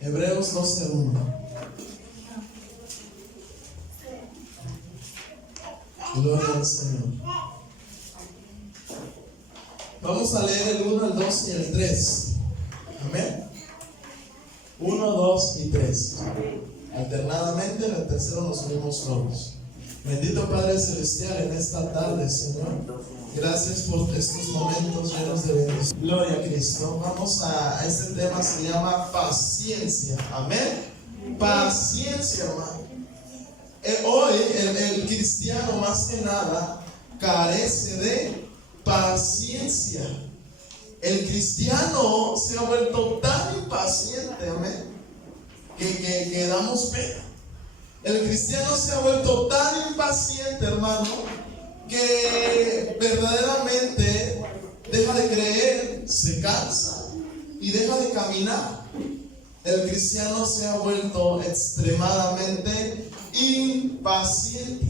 Hebreos 12:1. Gloria al Señor. Vamos a leer el 1, el 2 y el 3. Amén. 1, 2 y 3. Alternadamente, en el tercero nos unimos todos. Bendito Padre Celestial, en esta tarde, Señor, gracias por estos momentos llenos de bendición. Gloria a Cristo. Vamos a este tema, se llama paciencia. Amén. Paciencia, hermano. Hoy el cristiano más que nada carece de paciencia. El cristiano se ha vuelto tan impaciente, amén, que damos pena. El cristiano se ha vuelto tan impaciente, hermano, que verdaderamente deja de creer, se cansa y deja de caminar. El cristiano se ha vuelto extremadamente impaciente.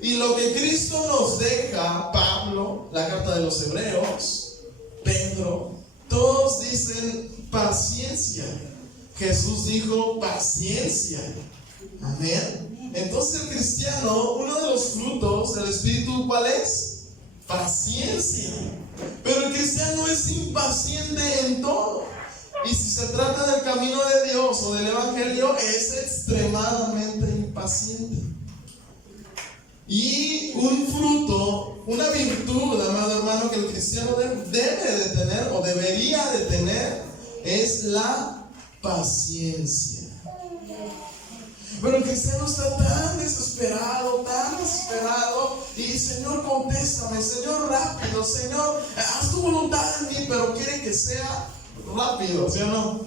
Y lo que Cristo nos deja, Pablo, la carta de los Hebreos, Pedro, todos dicen paciencia. Jesús dijo paciencia. Amén. Entonces el cristiano, uno de los frutos del Espíritu, ¿cuál es? Paciencia. Pero el cristiano es impaciente en todo. Y si se trata del camino de Dios o del Evangelio, es extremadamente impaciente. Y un fruto, una virtud, amado hermano, que el cristiano debe de tener o debería de tener, es la paciencia. Pero el cristiano está tan desesperado, y Señor, contéstame, Señor, rápido, Señor, haz tu voluntad en mí, pero quiere que sea rápido, ¿sí o no?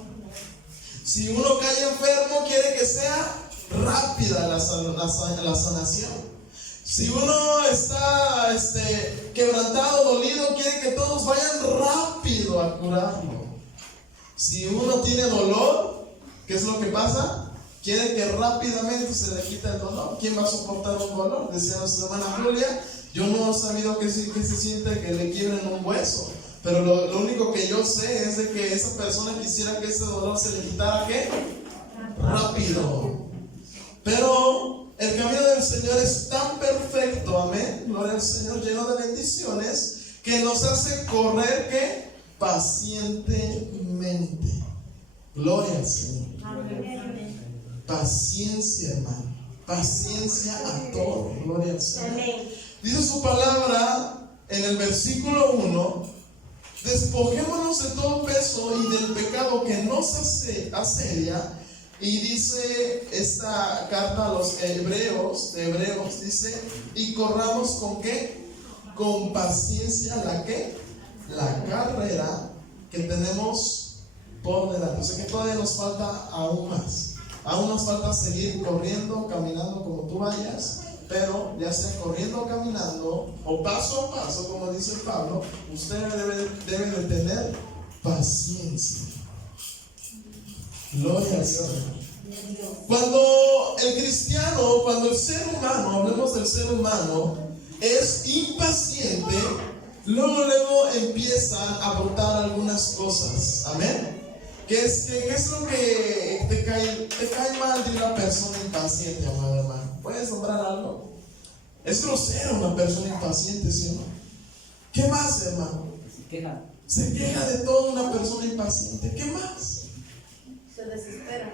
Si uno cae enfermo, quiere que sea rápida la sanación. Si uno está quebrantado, dolido, quiere que todos vayan rápido a curarlo. Si uno tiene dolor, ¿qué es lo que pasa? Quiere que rápidamente se le quita el dolor. ¿Quién va a soportar un dolor? Decía nuestra hermana Julia, yo no he sabido qué se siente que le quiebren un hueso. Pero lo único que yo sé es de que esa persona quisiera que ese dolor se le quitara, ¿qué? Rápido. Pero el camino del Señor es tan perfecto, amén, gloria al Señor, lleno de bendiciones, que nos hace correr, ¿qué? Pacientemente. Gloria al Señor. Amén. Paciencia, hermano. Paciencia a todo. Gloria al Señor. Amén. Dice su palabra en el versículo 1: despojémonos de todo peso y del pecado que nos asedia. Y dice esta carta a los Hebreos, dice, y corramos ¿con qué? Con paciencia la carrera que tenemos por delante. O sea que todavía nos falta aún más. Aún nos falta seguir corriendo, caminando como tú vayas, pero ya sea corriendo o caminando, o paso a paso, como dice Pablo, usted debe de tener paciencia. Gloria al Señor. Cuando el cristiano, cuando el ser humano, hablemos del ser humano, es impaciente, luego empiezan a brotar algunas cosas. Amén. ¿Qué es lo que te cae mal de una persona impaciente, amado hermano? ¿Puedes nombrar algo? Es grosero una persona impaciente, ¿sí o no? ¿Qué más, hermano? Se queja de todo una persona impaciente. ¿Qué más?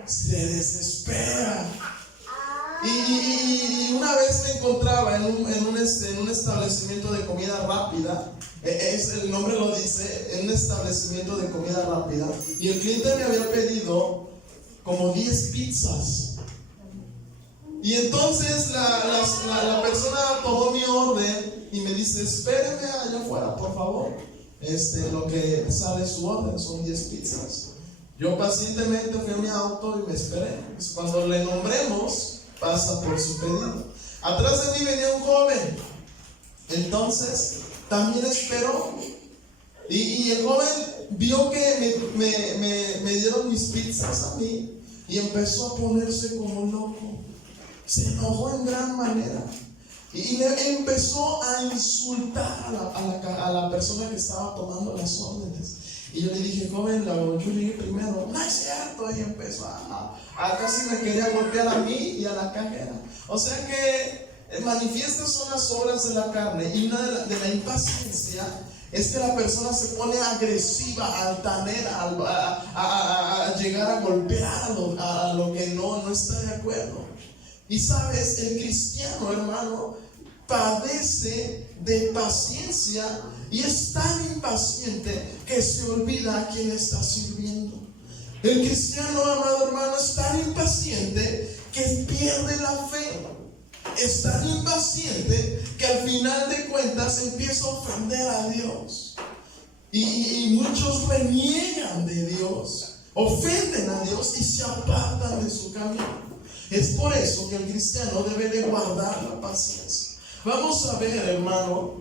Se desespera. Y una vez me encontraba en un establecimiento de comida rápida. El nombre lo dice, en un establecimiento de comida rápida. Y el cliente me había pedido como 10 pizzas. Y entonces la persona tomó mi orden y me dice: espéreme allá afuera, por favor. Lo que sale su orden son 10 pizzas. Yo pacientemente fui a mi auto y me esperé. Cuando le nombremos, pasa por su pedido. Atrás de mí venía un joven. Entonces también esperó. Y el joven vio que me dieron mis pizzas a mí y empezó a ponerse como loco. Se enojó en gran manera y le empezó a insultar a la persona que estaba tomando las órdenes. Y yo le dije: joven, yo llegué primero. Nice cierto. Y empezó a casi me quería golpear a mí y a la cajera. O sea que manifiestas son las obras de la carne. Y una de la impaciencia es que la persona se pone agresiva, altanera, a llegar a golpear a lo que no está de acuerdo. Y sabes, el cristiano, hermano, padece de paciencia y es tan impaciente que se olvida a quién está sirviendo. El cristiano, amado hermano, es tan impaciente que pierde la fe. Es tan impaciente que al final de cuentas empieza a ofender a Dios. Y muchos reniegan de Dios, ofenden a Dios y se apartan de su camino. Es por eso que el cristiano debe de guardar la paciencia. Vamos a ver, hermano,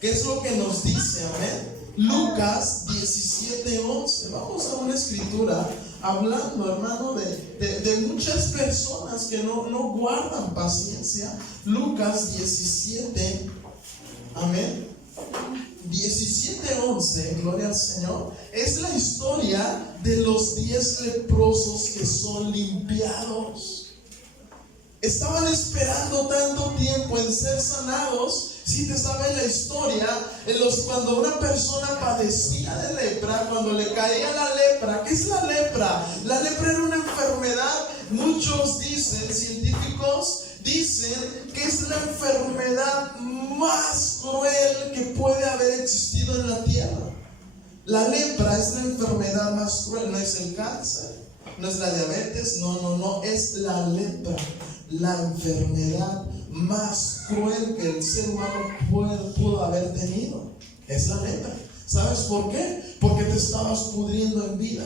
qué es lo que nos dice, amén. Lucas 17:11. Vamos a una escritura hablando, hermano, de muchas personas que no guardan paciencia. Lucas 17, amén. 17:11, gloria al Señor. Es la historia de los 10 leprosos que son limpiados. Estaban esperando tanto tiempo en ser sanados. Si te sabes la historia, cuando una persona padecía de lepra, cuando le caía la lepra, ¿qué es la lepra? La lepra era una enfermedad. Muchos dicen, científicos dicen que es la enfermedad más cruel que puede haber existido en la tierra. La lepra es la enfermedad más cruel. No es el cáncer, no es la diabetes, no, es la lepra. La enfermedad más cruel que el ser humano pudo haber tenido es la lepra. ¿Sabes por qué? Porque te estabas pudriendo en vida.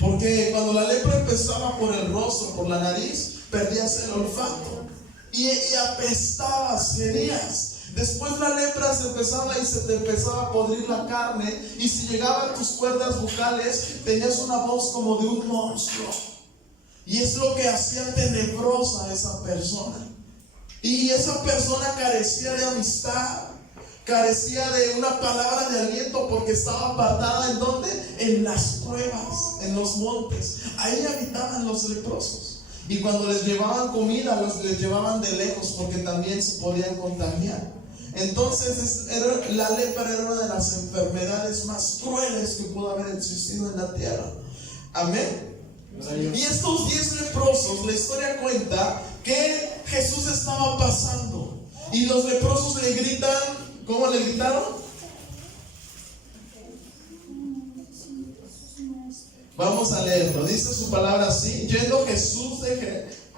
Porque cuando la lepra empezaba por el rostro, por la nariz, perdías el olfato y apestabas, herías. Después la lepra se te empezaba a podrir la carne, y si llegaban tus cuerdas vocales, tenías una voz como de un monstruo. Y es lo que hacía tenebrosa a esa persona. Y esa persona carecía de amistad, carecía de una palabra de aliento, porque estaba apartada. ¿En dónde? En las cuevas, en los montes. Ahí habitaban los leprosos. Y cuando les llevaban comida, les llevaban de lejos, porque también se podían contagiar. Entonces la lepra era una de las enfermedades más crueles que pudo haber existido en la tierra. Amén. Y estos 10 leprosos, la historia cuenta que Jesús estaba pasando y los leprosos le gritan. ¿Cómo le gritaron? Vamos a leerlo. Dice su palabra así: yendo Jesús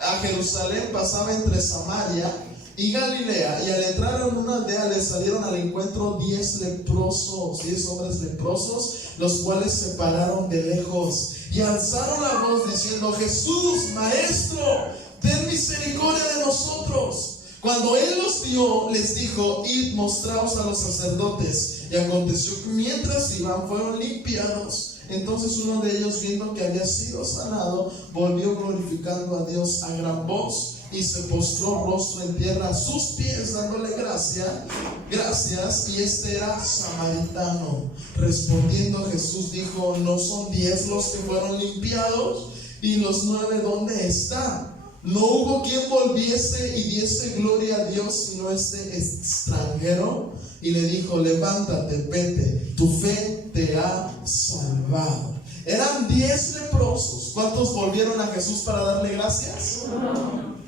a Jerusalén, pasaba entre Samaria y Galilea, y al entrar en una aldea le salieron al encuentro 10 leprosos, 10 hombres leprosos, los cuales se pararon de lejos y alzaron la voz diciendo: Jesús, Maestro, ten misericordia de nosotros. Cuando él los vio, les dijo: id, mostraos a los sacerdotes. Y aconteció que mientras iban, fueron limpiados. Entonces uno de ellos, viendo que había sido sanado, volvió glorificando a Dios a gran voz, y se postró rostro en tierra a sus pies, dándole gracias. Y este era samaritano. Respondiendo Jesús dijo: ¿no son 10 los que fueron limpiados? ¿Y los 9 dónde están? No hubo quien volviese y diese gloria a Dios, sino este extranjero. Y le dijo: levántate, vete, tu fe te ha salvado. Eran 10 leprosos. ¿Cuántos volvieron a Jesús para darle gracias?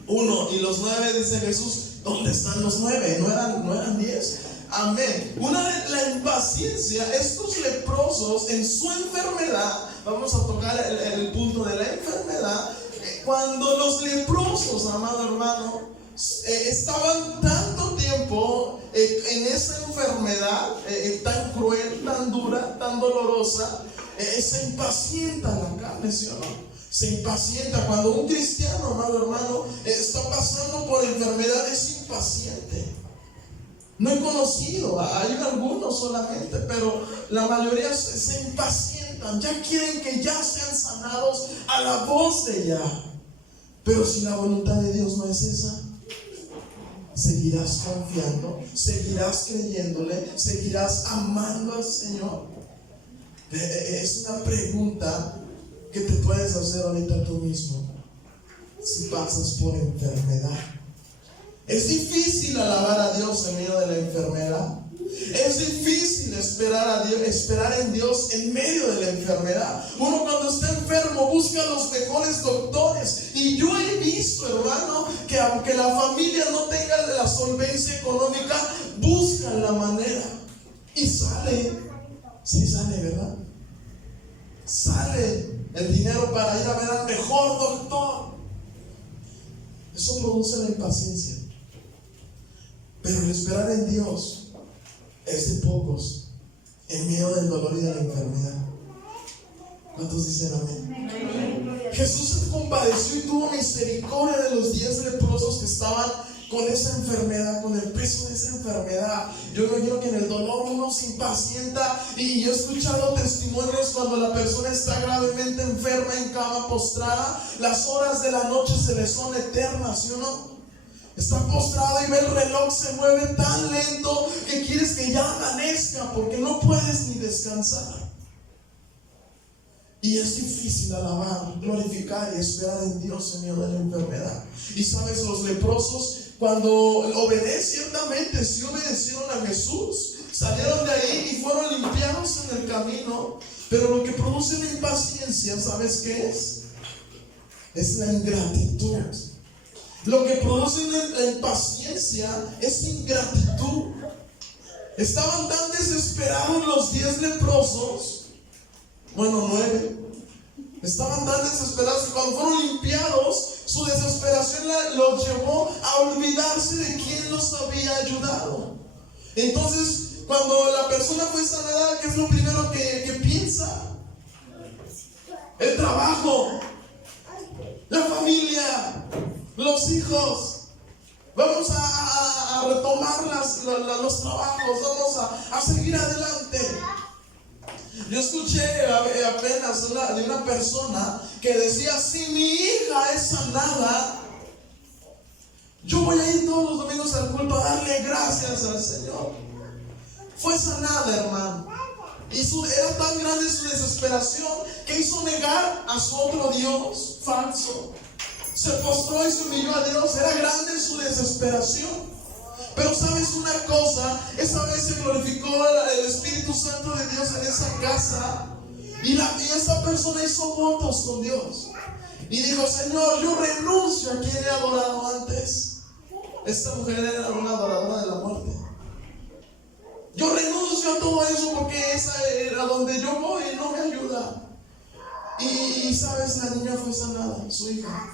Uno. Y los 9, dice Jesús: ¿dónde están los 9? ¿No eran 10? Amén. Una de la impaciencia, estos leprosos en su enfermedad, vamos a tocar el punto de la enfermedad. Cuando los leprosos, amado hermano, estaban tanto tiempo en esa enfermedad tan cruel, tan dura, tan dolorosa, se impacienta la carne, ¿sí o no? Se impacienta. Cuando un cristiano, amado hermano, está pasando por enfermedad, es impaciente. No he conocido, hay algunos solamente, pero la mayoría se impacientan. Ya quieren que ya sean sanados a la voz de ya. Pero si la voluntad de Dios no es esa, seguirás confiando, seguirás creyéndole, seguirás amando al Señor. Es una pregunta que te puedes hacer ahorita tú mismo si pasas por enfermedad. Es difícil alabar a Dios en medio de la enfermedad. Es difícil esperar en Dios en medio de la enfermedad. Uno cuando está enfermo busca los mejores doctores. Y yo he visto, hermano, que aunque la familia no tenga la solvencia económica, buscan la manera. Y sale, sí sale, ¿verdad? Sale el dinero para ir a ver al mejor doctor. Eso produce la impaciencia. Pero el esperar en Dios es de pocos en medio del dolor y de la enfermedad. ¿Cuántos dicen amén? Amén. Jesús se compadeció y tuvo misericordia de los 10 leprosos que estaban con esa enfermedad, con el peso de esa enfermedad. Yo imagino que en el dolor uno se impacienta, y yo he escuchado testimonios cuando la persona está gravemente enferma en cama postrada, las horas de la noche se le son eternas, ¿sí o no? Está postrado y ve el reloj, se mueve tan lento que quieres que ya amanezca porque no puedes ni descansar. Y es difícil alabar, glorificar y esperar en Dios en medio de la enfermedad. Y sabes, los leprosos, cuando ciertamente sí obedecieron a Jesús, salieron de ahí y fueron limpiados en el camino. Pero lo que produce la impaciencia, ¿sabes qué es? Es la ingratitud. Lo que produce la impaciencia es ingratitud. Estaban tan desesperados los 10 leprosos, bueno, 9. Estaban tan desesperados que cuando fueron limpiados, su desesperación los llevó a olvidarse de quién los había ayudado. Entonces, cuando la persona fue sanada, ¿qué es lo primero que piensa? El trabajo, la familia, los hijos. Vamos a retomar los trabajos, vamos a seguir adelante. Yo escuché apenas de una persona que decía: si mi hija es sanada, yo voy a ir todos los domingos al culto a darle gracias al Señor. Fue sanada, hermano. Y era tan grande su desesperación que hizo negar a su otro Dios falso. Se postró y se humilló a Dios. Era grande su desesperación. Pero sabes una cosa, esa vez se glorificó el Espíritu Santo de Dios en esa casa. Y esa persona hizo votos con Dios. Y dijo: Señor, yo renuncio a quien he adorado antes. Esta mujer era una adoradora de la muerte. Yo renuncio a todo eso porque esa era donde yo voy y no me ayuda. Y sabes, la niña fue sanada, su hija.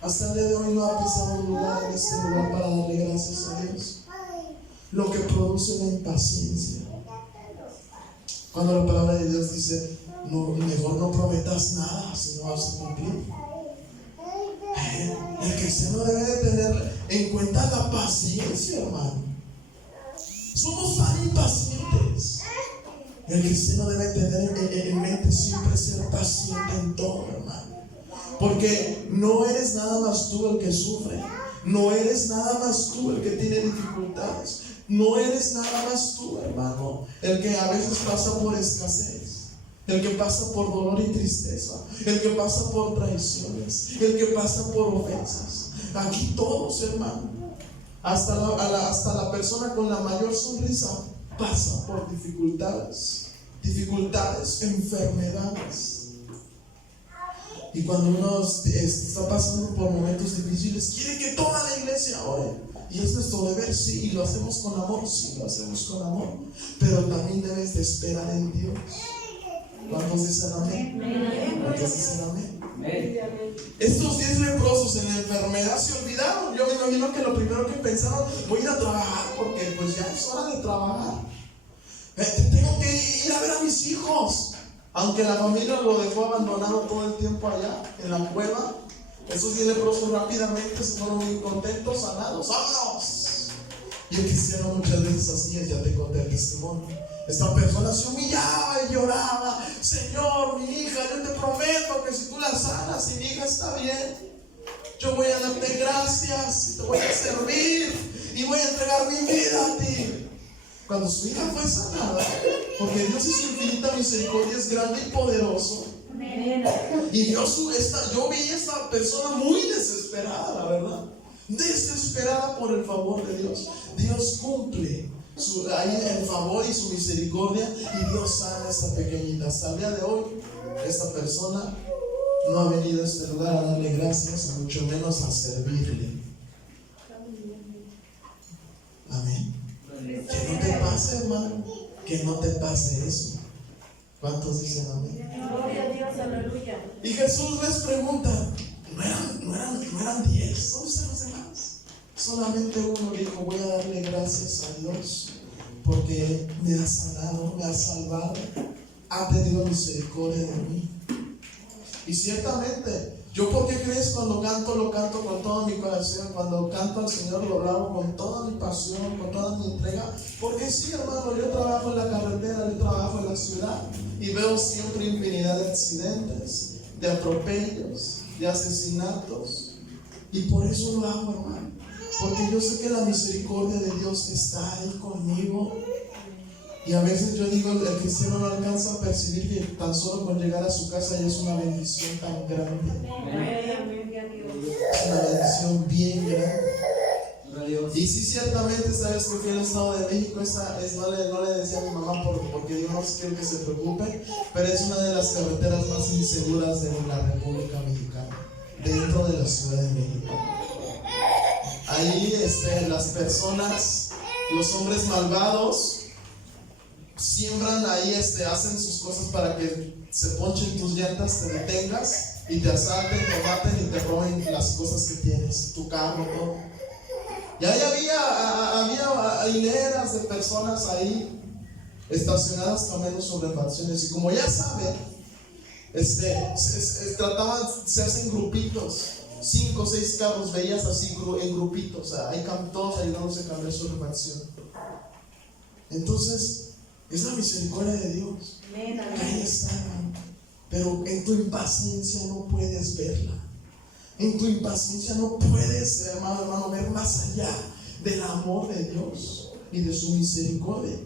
Hasta el día de hoy no ha pisado un lugar en este lugar para darle gracias a Dios. Lo que produce la impaciencia. Cuando la palabra de Dios dice: no, mejor no prometas nada si no vas a cumplir. El cristiano debe de tener en cuenta la paciencia, hermano. Somos tan impacientes. El cristiano debe tener en mente siempre ser paciente en todo, hermano. Porque no eres nada más tú el que sufre. No eres nada más tú el que tiene dificultades. No eres nada más tú, hermano, el que a veces pasa por escasez, el que pasa por dolor y tristeza, el que pasa por traiciones, el que pasa por ofensas. Aquí todos, hermano. Hasta la persona con la mayor sonrisa pasa por dificultades, enfermedades. Y cuando uno está pasando por momentos difíciles, quiere que toda la iglesia ore. Y es nuestro deber, sí, y lo hacemos con amor, sí, lo hacemos con amor. Pero también debes de esperar en Dios. ¿Cuántos dicen amén? ¿Cuántos dicen amén? Estos 10 leprosos en la enfermedad se olvidaron. Yo me imagino que lo primero que pensaron: voy a ir a trabajar porque pues ya es hora de trabajar. Tengo que ir a ver a mis hijos. Aunque la familia lo dejó abandonado todo el tiempo allá en la cueva, esos 10 leprosos rápidamente se fueron muy contentos, sanados. ¡Vámonos! Y el cristiano muchas veces así es, ya te conté el testimonio. Esta persona se humillaba y lloraba: Señor, mi hija, yo te prometo que si tú la sanas y mi hija está bien, yo voy a darte gracias y te voy a servir y voy a entregar mi vida a ti. cuando su hija fue sanada, porque Dios es infinita misericordia, es grande y poderoso. Y Dios, yo vi a esta persona muy desesperada, la verdad, desesperada por el favor de Dios. Dios cumple ahí el favor y su misericordia, y Dios sana a esta pequeñita. Hasta el día de hoy, esta persona no ha venido a este lugar a darle gracias, mucho menos a servirle. Amén. Que no te pase, hermano, que no te pase eso. ¿Cuántos dicen amén? Gloria a Dios, aleluya. Y Jesús les pregunta, ¿no eran 10? ¿Dónde están los demás? Solamente uno dijo, voy a darle gracias a Dios porque me ha sanado, me ha salvado, ha tenido misericordia de mí. Y ciertamente, ¿yo por qué crees cuando canto, lo canto con todo mi corazón? Cuando canto al Señor lo hago con toda mi pasión, con toda mi entrega. Porque sí, hermano, yo trabajo en la carretera, yo trabajo en la ciudad y veo siempre infinidad de accidentes, de atropellos, de asesinatos. Y por eso lo hago, hermano. Porque yo sé que la misericordia de Dios está ahí conmigo. Y a veces yo digo, el cristiano no alcanza a percibir que tan solo con llegar a su casa ya es una bendición tan grande. Es una bendición bien grande. Y sí, ciertamente, sabes que fui al Estado de México, no le decía a mi mamá porque Dios no quiere que se preocupe, pero es una de las carreteras más inseguras de la República Mexicana, dentro de la Ciudad de México. Ahí las personas, los hombres malvados, siembran ahí, hacen sus cosas para que se ponchen tus llantas, te detengas y te asalten, te maten y te roben las cosas que tienes, tu carro, todo. Y ahí había hileras de personas ahí estacionadas cambiando sobre embarcaciones. Y como ya saben, se hacen grupitos, 5 o 6 carros, veías así en grupitos, o sea, hay todos ayudándose a cambiar su embarcación. Entonces, es la misericordia de Dios. Ahí está, hermano. Pero en tu impaciencia no puedes verla. En tu impaciencia no puedes, hermano, ver más allá del amor de Dios y de su misericordia.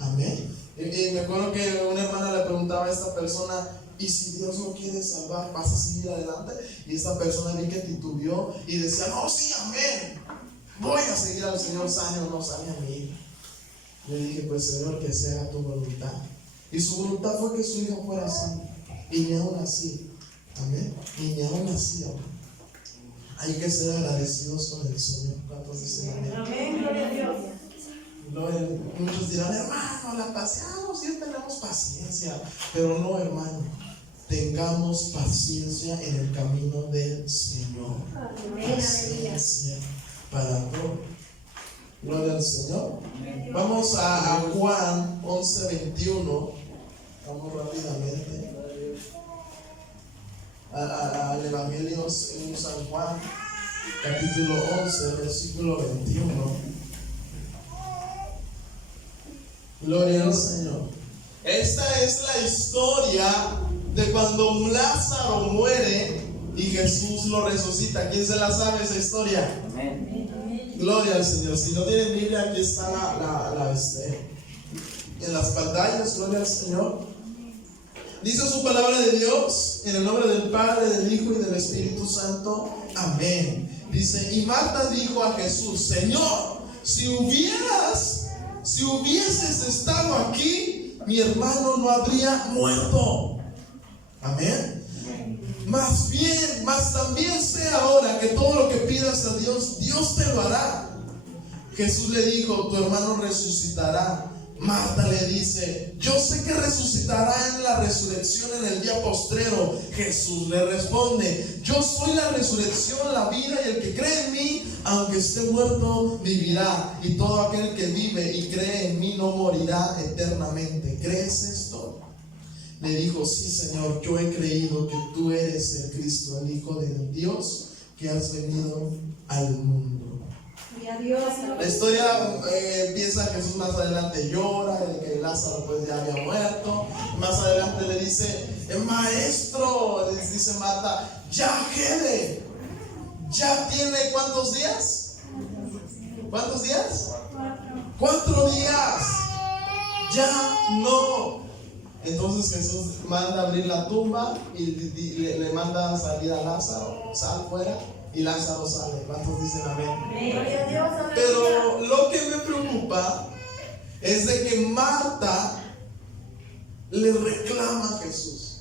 Amén. Y me acuerdo que una hermana le preguntaba a esta persona, ¿y si Dios no quiere salvar, vas a seguir adelante? Y esta persona vi que titubeó y decía, no, sí, amén, voy a seguir al Señor, sane o no sane a mi hija. Le dije, pues Señor, que sea tu voluntad. Y su voluntad fue que su hija fuera santa. Y ni aún así, amén, y ni aún así, amén. Hay que ser agradecidos con el Señor. ¿Cuántos dicen amén? Amén, gloria a Dios. Muchos dirán, hermano, la paciencia, sí tenemos paciencia. Pero no, hermano, tengamos paciencia en el camino del Señor. Paciencia para todo. Gloria al Señor. Vamos a Juan 11:21. Vamos rápidamente al Evangelio según San Juan, capítulo 11, versículo 21. Gloria al Señor. Esta es la historia de cuando Lázaro muere y Jesús lo resucita. ¿Quién se la sabe esa historia? Amén. Gloria al Señor. Si no tienen Biblia, aquí está en las pantallas. Gloria al Señor. Dice su palabra de Dios, en el nombre del Padre, del Hijo y del Espíritu Santo. Amén. Dice, y Marta dijo a Jesús, Señor, si hubieses estado aquí, mi hermano no habría muerto. Amén. Más también sé ahora que todo lo que pidas a Dios, Dios te lo hará. Jesús le dijo, tu hermano resucitará. Marta le dice, yo sé que resucitará en la resurrección en el día postrero. Jesús le responde, yo soy la resurrección, la vida, y el que cree en mí, aunque esté muerto, vivirá. Y todo aquel que vive y cree en mí no morirá eternamente. ¿Crees esto? Le dijo, sí, Señor, yo he creído que tú eres el Cristo, el Hijo de Dios, que has venido al mundo. La historia empieza, Jesús más adelante llora, el que Lázaro pues ya había muerto. Más adelante le dice, maestro, les dice Marta, ya quede, ya tiene ¿cuántos días? ¿Cuántos días? 4 días. ya no. Entonces Jesús manda abrir la tumba y le manda salir a Lázaro, sal fuera, y Lázaro sale. ¿Cuántos dicen amén? Gloria a Dios, aleluya. Pero lo que me preocupa es de que Marta le reclama a Jesús.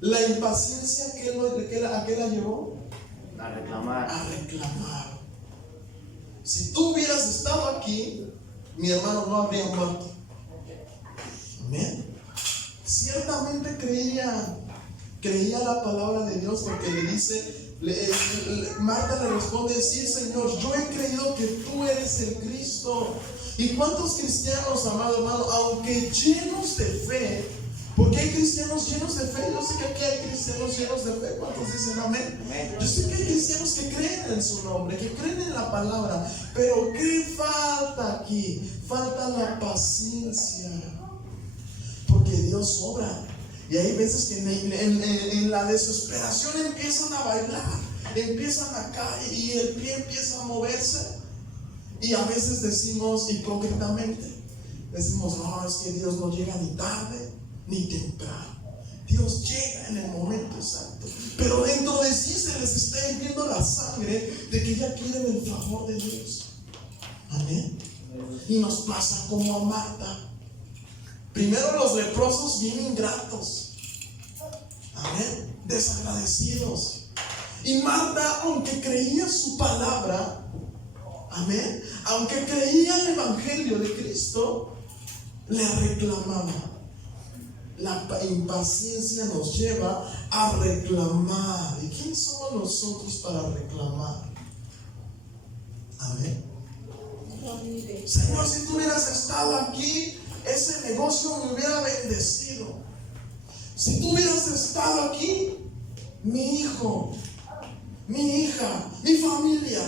La impaciencia ¿a qué la llevó? A reclamar. A reclamar. Si tú hubieras estado aquí, mi hermano no habría muerto. Amén. Ciertamente creía la palabra de Dios, porque le dice, Marta le responde: sí, Señor, yo he creído que tú eres el Cristo. ¿Y cuántos cristianos, amado hermano, aunque llenos de fe? Porque hay cristianos llenos de fe. Yo sé que aquí hay cristianos llenos de fe. ¿Cuántos dicen amén? Yo sé que hay cristianos que creen en su nombre, que creen en la palabra. Pero ¿qué falta aquí? Falta la paciencia. Porque Dios obra. Y hay veces que en la desesperación empiezan a bailar, empiezan a caer y el pie empieza a moverse. Y a veces decimos hipócritamente, no, es que Dios no llega ni tarde ni temprano. Dios llega en el momento exacto. Pero dentro de sí se les está hirviendo la sangre de que ya quieren el favor de Dios. Amén. Y nos pasa como a Marta. Primero los leprosos bien ingratos. Amén. Desagradecidos. Y Marta, aunque creía su palabra, amén, aunque creía el evangelio de Cristo, le reclamaba. La impaciencia nos lleva a reclamar. ¿Y quién somos nosotros para reclamar? Amén. Señor, si tú hubieras estado aquí, ese negocio me hubiera bendecido. Si tú hubieras estado aquí, mi hijo, mi hija, mi familia.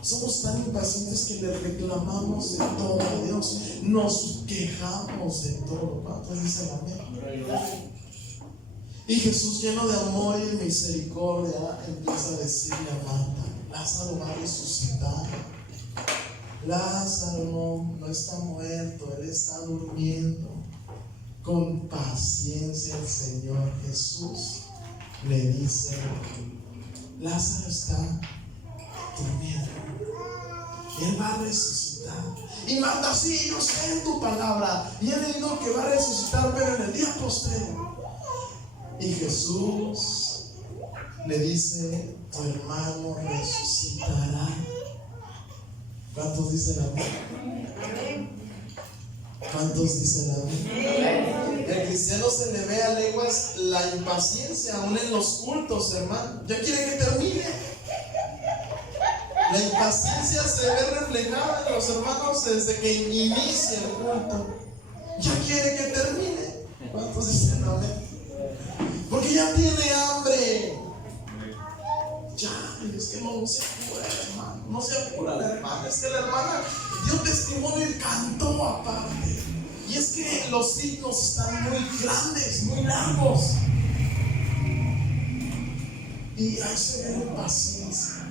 Somos tan impacientes que le reclamamos de todo a Dios. Nos quejamos de todo. ¿Cuántos dicen amén? Y Jesús, lleno de amor y de misericordia, empieza a decirle a Marta: Lázaro va a resucitar. Lázaro no está muerto, él está durmiendo. Con paciencia el Señor Jesús le dice: Lázaro está durmiendo, él va a resucitar. Y Marta: sí, yo sé en tu palabra, y he leído que va a resucitar, pero en el día postrero. Y Jesús le dice: tu hermano resucitará. ¿Cuántos dicen amén? ¿Cuántos dicen amén? El cristiano se le ve a leguas la impaciencia, aún en los cultos, hermano. Ya quiere que termine. La impaciencia se ve reflejada en los hermanos desde que inicia el culto. Ya quiere que termine. ¿Cuántos dicen amén? Porque ya tiene hambre. Ya, es que no se apura, hermano. No se apura la hermana. Es que la hermana dio testimonio y cantó aparte. Y es que los signos están muy grandes, muy largos. Y ahí se ve la impaciencia.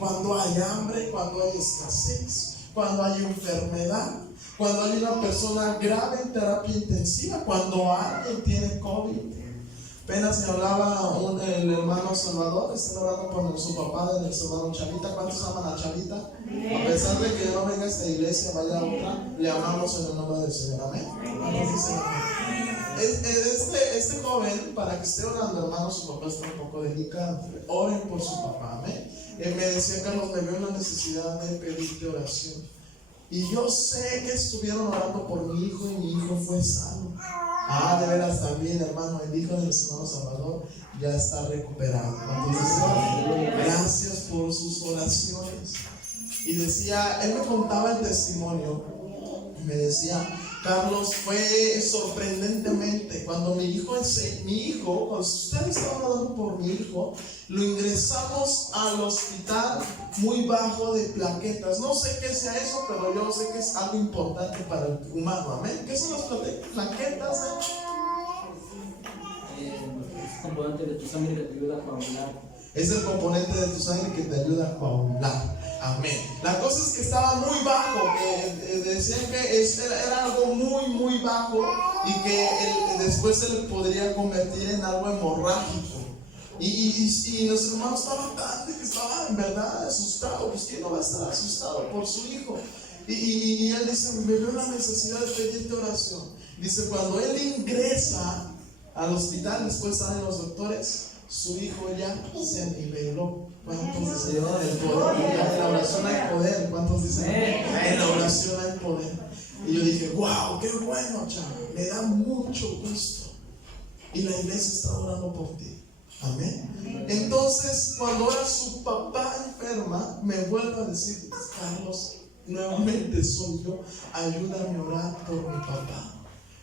Cuando hay hambre, cuando hay escasez, cuando hay enfermedad, cuando hay una persona grave en terapia intensiva, cuando alguien tiene COVID. Apenas me hablaba el hermano Salvador, está hablando con su papá de su hermano Chavita. ¿Cuántos aman a Chavita? A pesar de que no venga a esta iglesia, vaya a otra, le amamos en el nombre del Señor. Amén. Este joven, para que esté orando, hermano, su papá está un poco delicado. Oren por su papá. Amén. Él me decía: Carlos, me veo una necesidad de pedirte oración. Y yo sé que estuvieron orando por mi hijo y mi hijo fue sano. De veras también, hermano, el hijo de nuestro hermano Salvador ya está recuperado. Entonces, gracias por sus oraciones. Y decía, él me contaba el testimonio y me decía: Carlos, fue sorprendentemente cuando mi hijo, cuando ustedes estaban orando por mi hijo, lo ingresamos al hospital muy bajo de plaquetas. No sé qué sea eso, pero yo sé que es algo importante para el humano. Amén. ¿Qué son las plaquetas? Es componente de tu sangre que te ayuda a coagular. Es el componente de tu sangre que te ayuda a coagular. Amén. La cosa es que estaba muy bajo, que decían que era algo muy bajo y que después se le podría convertir en algo hemorrágico. Y nuestro hermano estaba en verdad asustado. Pues ¿quién no va a estar asustado por su hijo? Y él dice, me veo la necesidad de pedirte oración. Dice, cuando él ingresa al hospital, después salen los doctores, su hijo ya se niveló. ¿Cuántos dicen el poder? En la oración hay poder. ¿Cuántos dicen? En la oración hay poder. Y yo dije, wow, qué bueno, chaval. Me da mucho gusto. Y la iglesia está orando por ti. Amén. Entonces, cuando ahora su papá enferma, me vuelve a decir, Carlos, nuevamente soy yo, ayúdame a orar por mi papá.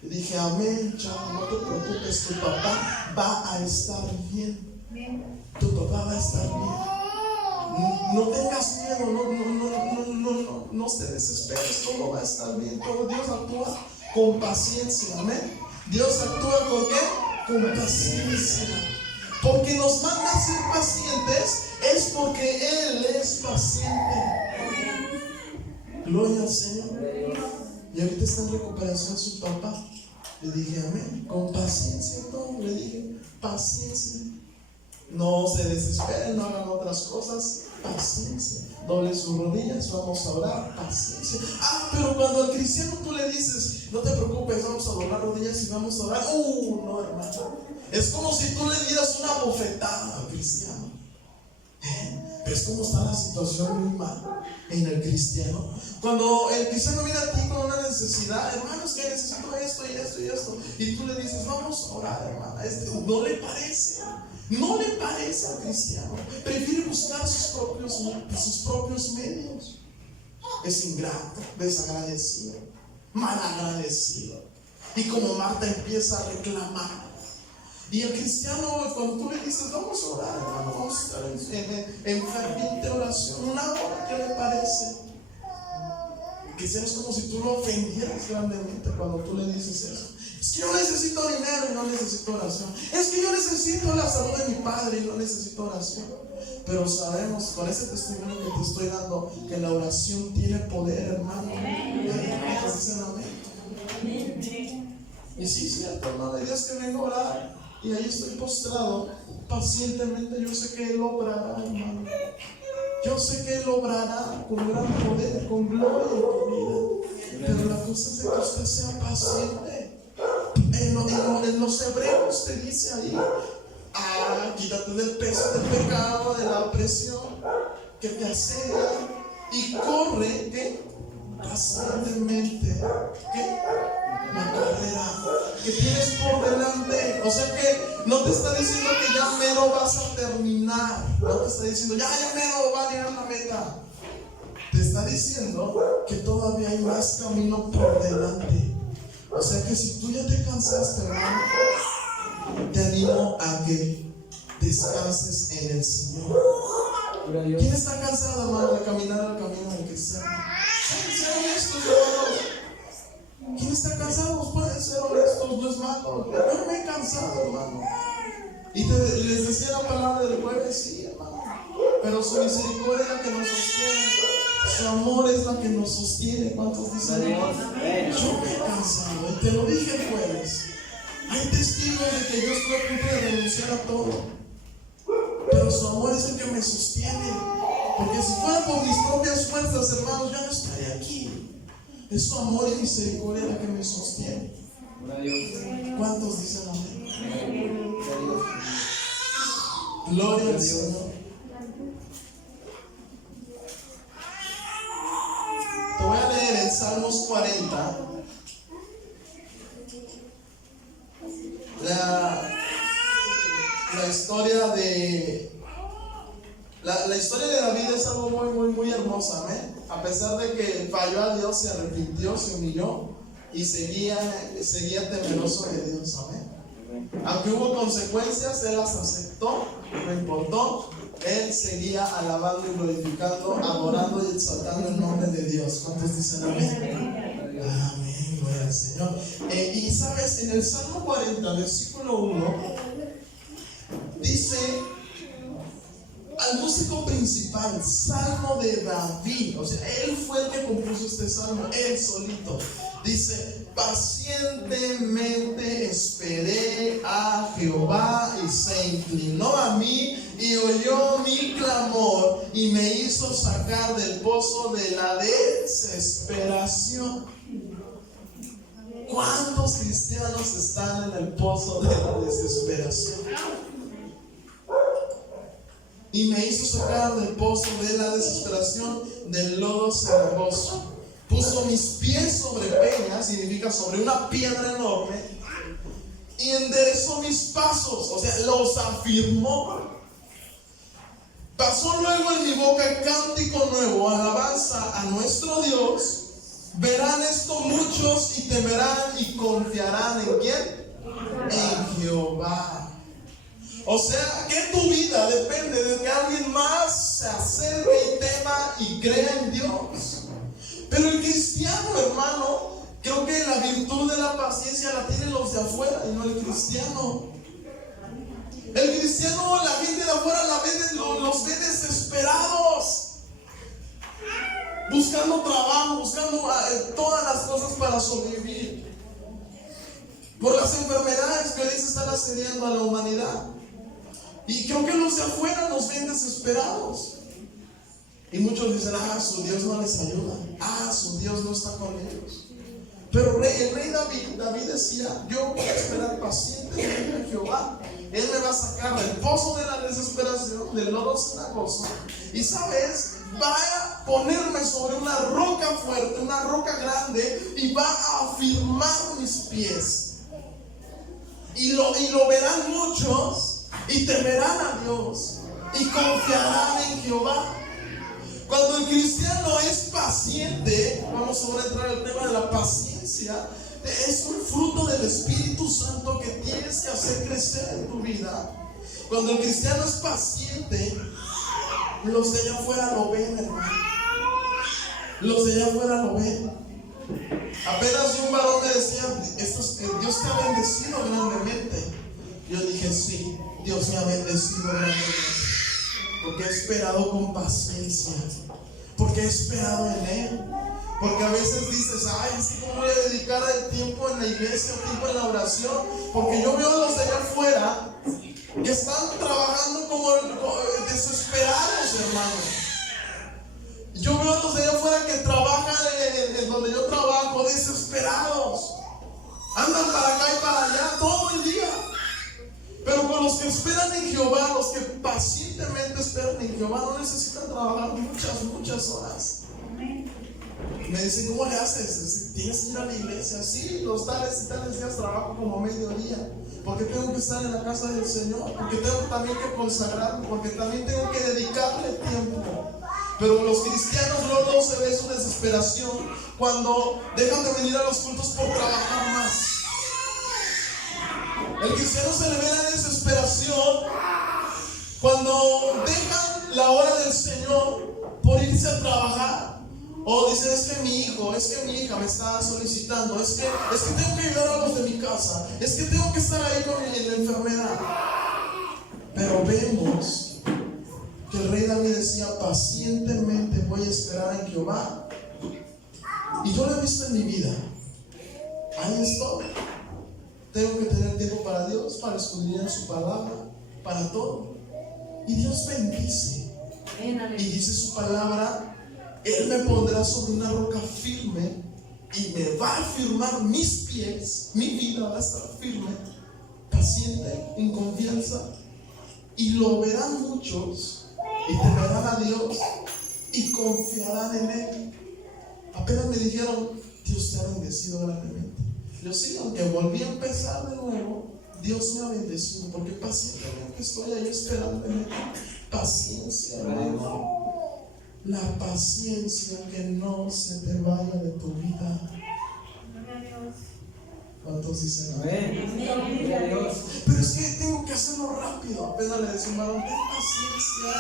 Y dije, amén, chavo, no te preocupes, tu papá va a estar bien. Tu papá va a estar bien. No tengas miedo, no te desesperes, todo va a estar bien. Todo Dios actúa con paciencia, amén. Dios actúa con qué? Con paciencia. Porque nos manda a ser pacientes, es porque Él es paciente. Gloria al Señor. Y ahorita está en recuperación su papá. Le dije, amén, con paciencia todo. Le dije, paciencia. No se desesperen, no hagan otras cosas. Paciencia. Doble sus rodillas, vamos a orar. Paciencia. Pero cuando al cristiano tú le dices, no te preocupes, vamos a doblar rodillas y vamos a orar. No, hermano. Es como si tú le dieras una bofetada al cristiano. ¿Ves cómo está la situación muy mal en el cristiano? Cuando el cristiano viene a ti con una necesidad, hermano, es que necesito esto y esto y esto, y tú le dices, vamos a orar, hermana, no le parece al cristiano. Prefiere buscar sus propios medios. Es ingrato, desagradecido, malagradecido. Y como Marta empieza a reclamar. Y el cristiano, cuando tú le dices, vamos a orar, hermano, vamos a estar en ferviente oración, una hora, ¿qué le parece? El cristiano es como si tú lo ofendieras grandemente cuando tú le dices eso. Es que yo necesito dinero y no necesito oración. Es que yo necesito la salud de mi padre y no necesito oración. Pero sabemos, con ese testimonio que te estoy dando, que la oración tiene poder, hermano. Dicen amén. Y sí, cierto, hermano, hay días que vengo a orar y ahí estoy postrado pacientemente. Yo sé que Él obrará, hermano. Yo sé que Él obrará con gran poder, con gloria en tu vida. Pero la cosa es de que usted sea paciente. En los hebreos te dice ahí, quítate del peso del pecado, de la opresión que te asedia y corre, ¿qué? Pacientemente, ¿qué? La carrera que tienes por delante. O sea que no te está diciendo que ya mero vas a terminar, no te está diciendo ya mero va a llegar a la meta. Te está diciendo que todavía hay más camino por delante. O sea que si tú ya te cansaste, hermano, te animo a que descanses en el Señor. ¿Quién está cansado, hermano, de caminar al camino del cristiano? Sean honestos, hermanos. ¿Quién está cansado? Pueden ser honestos, no es malo. Yo me he cansado, hermano. Y les decía la palabra del jueves, sí, hermano. Pero su misericordia es la que nos sostiene. Su amor es la que nos sostiene. ¿Cuántos dicen? Yo me he cansado. Y te lo dije el jueves. Hay testigos de que yo estoy a punto de renunciar a todo. Pero su amor es el que me sostiene. Porque si fuera por mis propias fuerzas, hermanos, ya no estaría aquí. Es su amor y misericordia la que me sostiene. ¿Cuántos dicen amén? Gloria al Señor. Te voy a leer en Salmos 40 la historia de la historia de David. Es algo muy hermosa, amén. A pesar de que falló a Dios, se arrepintió, se humilló y seguía temeroso de Dios, amén. Aunque hubo consecuencias, él las aceptó, no importó. Él seguía alabando y glorificando, adorando y exaltando el nombre de Dios. ¿Cuántos dicen amén? Amén, gloria al Señor. Y sabes, en el Salmo 40, versículo 1, dice al músico principal, Salmo de David. O sea, él fue el que compuso este salmo, él solito. Dice: pacientemente esperé a Jehová y se inclinó a mí y oyó mi clamor y me hizo sacar del pozo de la desesperación. ¿Cuántos cristianos están en el pozo de la desesperación? Y me hizo sacar del pozo de la desesperación, del lodo cenagoso. Puso mis pies sobre peñas, significa sobre una piedra enorme, y enderezó mis pasos, o sea, los afirmó. Pasó luego en mi boca cántico nuevo, alabanza a nuestro Dios. Verán esto muchos y temerán y confiarán ¿en quién? En Jehová. O sea, que tu vida depende de que alguien más se acerque y tema y crea en Dios. Pero el cristiano, hermano, creo que la virtud de la paciencia la tienen los de afuera y no el cristiano. El cristiano, la gente de afuera los ve desesperados, buscando trabajo, buscando todas las cosas para sobrevivir, por las enfermedades que hoy se están asediando a la humanidad. Y creo que los de afuera nos ven desesperados. Y muchos dicen: su Dios no les ayuda, su Dios no está con ellos. Pero el rey David decía: yo voy a esperar pacientemente a Jehová. Él me va a sacar del pozo de la desesperación, del lodo cenagoso. Y sabes, va a ponerme sobre una roca fuerte, una roca grande, y va a afirmar mis pies. Y lo verán muchos, y temerán a Dios, y confiarán en Jehová. Cuando el cristiano es paciente, vamos a entrar al tema de la paciencia. Es un fruto del Espíritu Santo que tienes que hacer crecer en tu vida. Cuando el cristiano es paciente, los de allá afuera lo ven, hermano. Los de allá afuera lo ven. Apenas un varón me decía: Dios te ha bendecido grandemente. Yo dije: sí, Dios me ha bendecido grandemente, porque he esperado con paciencia, porque he esperado en Él. Porque a veces dices: es que ¿cómo voy a dedicar el tiempo en la iglesia, el tiempo en la oración? Porque yo veo a los de allá afuera que están trabajando como desesperados, hermano. Yo veo a los de allá afuera que trabajan en donde yo trabajo, desesperados. Andan para acá y para allá todo el día. Pero con los que esperan en Jehová, los que pacientemente esperan en Jehová, no necesitan trabajar muchas horas. Me dicen: ¿cómo le haces? ¿Tienes que ir a la iglesia? Sí, los tales y tales días trabajo como mediodía, porque tengo que estar en la casa del Señor, porque tengo también que consagrarme, porque también tengo que dedicarle tiempo. Pero los cristianos luego se ve su desesperación cuando dejan de venir a los cultos por trabajar más. El cristiano se le ve la desesperación cuando dejan la hora del Señor por irse a trabajar. O dicen: es que mi hijo, es que mi hija me está solicitando, es que tengo que ayudar a los de mi casa, es que tengo que estar ahí en la enfermedad. Pero vemos que el rey David decía: pacientemente voy a esperar en Jehová. Y yo lo he visto en mi vida. Ahí estoy. Tengo que tener tiempo para Dios, para escudriñar su palabra, para todo. Y Dios bendice. Y dice su palabra: Él me pondrá sobre una roca firme y me va a firmar mis pies. Mi vida va a estar firme, paciente, en confianza. Y lo verán muchos y temerán a Dios y confiarán en Él. Apenas me dijeron: Dios te ha bendecido grandemente. Yo sí, aunque volví a empezar de nuevo, Dios me ha bendecido, porque pacientemente estoy ahí esperando en Él. Paciencia, hermano. La paciencia, que no se te vaya de tu vida. ¿Cuántos dicen amén? Pero es que tengo que hacerlo rápido. Apenas le decía: varón, ten paciencia.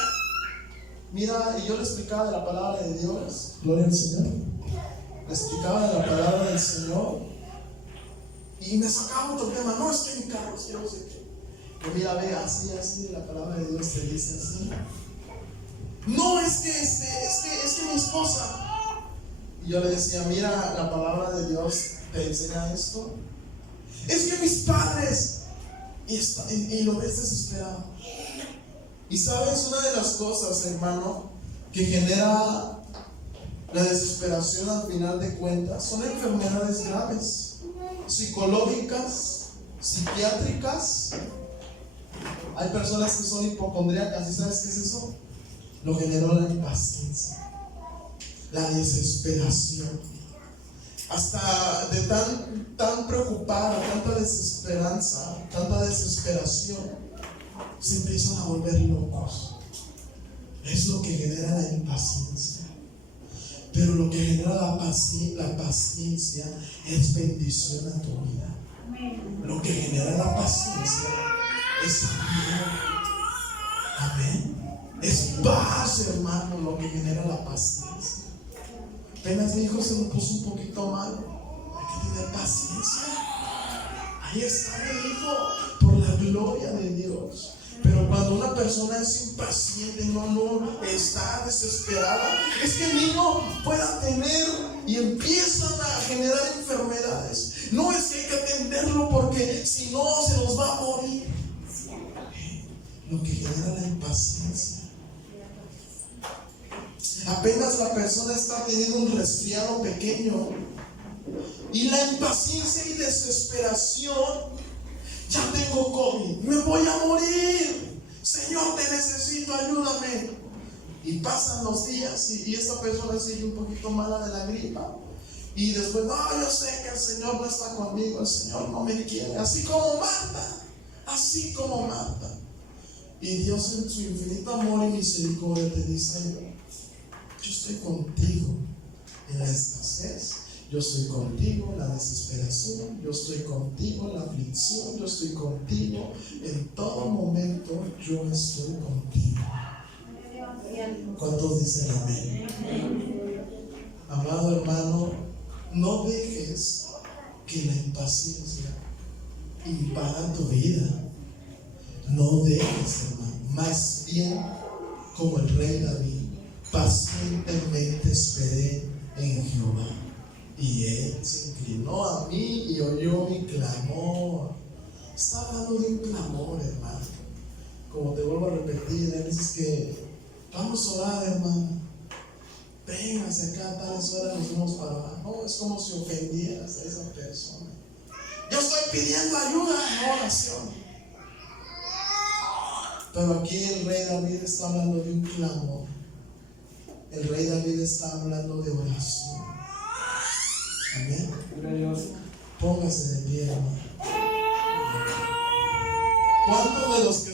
Mira, y yo le explicaba de la palabra de Dios. Gloria al Señor. Le explicaba de la palabra del Señor. Y me sacaba otro tema. No, es que mi carro, es que no sé qué. Que mira, ve, así, la palabra de Dios te dice así. No, es que mi esposa. Y yo le decía, mira, la palabra de Dios te enseña esto. Es que mis padres. Y lo ves desesperado. Y sabes, una de las cosas, hermano, que genera la desesperación al final de cuentas son enfermedades graves, psicológicas, psiquiátricas. Hay personas que son hipocondríacas. ¿Y sabes qué es eso? Lo generó la impaciencia, la desesperación. Hasta de tan preocupada, tanta desesperanza, tanta desesperación, se empiezan a volver locos. Es lo que genera la impaciencia. Pero lo que genera la paciencia es bendición a tu vida. Lo que genera la paciencia es amor. Amén. Es paz, hermano, lo que genera la paciencia. Apenas mi hijo se me puso un poquito mal. Hay que tener paciencia. Ahí está mi hijo, por la gloria de Dios. Pero cuando una persona es impaciente, no está desesperada, es que el niño pueda tener y empiezan a generar enfermedades. No es que hay que atenderlo porque si no se nos va a morir. Lo que genera la impaciencia. Apenas la persona está teniendo un resfriado pequeño y la impaciencia y desesperación. Ya tengo COVID, me voy a morir. Señor, te necesito, ayúdame. Y pasan los días y esta persona sigue un poquito mala de la gripa. Y después, no, yo sé que el Señor no está conmigo, el Señor no me quiere. Así como Marta. Y Dios en su infinito amor y misericordia te dice, yo estoy contigo en la escasez, yo estoy contigo en la desesperación, yo estoy contigo en la aflicción, yo estoy contigo en todo momento, yo estoy contigo. ¿Cuántos dicen amén? Amado hermano, no dejes que la impaciencia invada tu vida. No dejes, hermano. Más bien, como el rey David, pacientemente esperé en Jehová, y Él se inclinó a mí y oyó mi clamor. Está hablando de un clamor, hermano. Como te vuelvo a repetir, hay veces que vamos a orar, hermano. Véngase acá a tales horas, nos vamos para orar. No, es como si ofendieras a esa persona. Yo estoy pidiendo ayuda en oración. Pero aquí el rey David está hablando de un clamor. El rey David está hablando de oración. Amén. Póngase de pie, hermano. ¿Cuántos de los que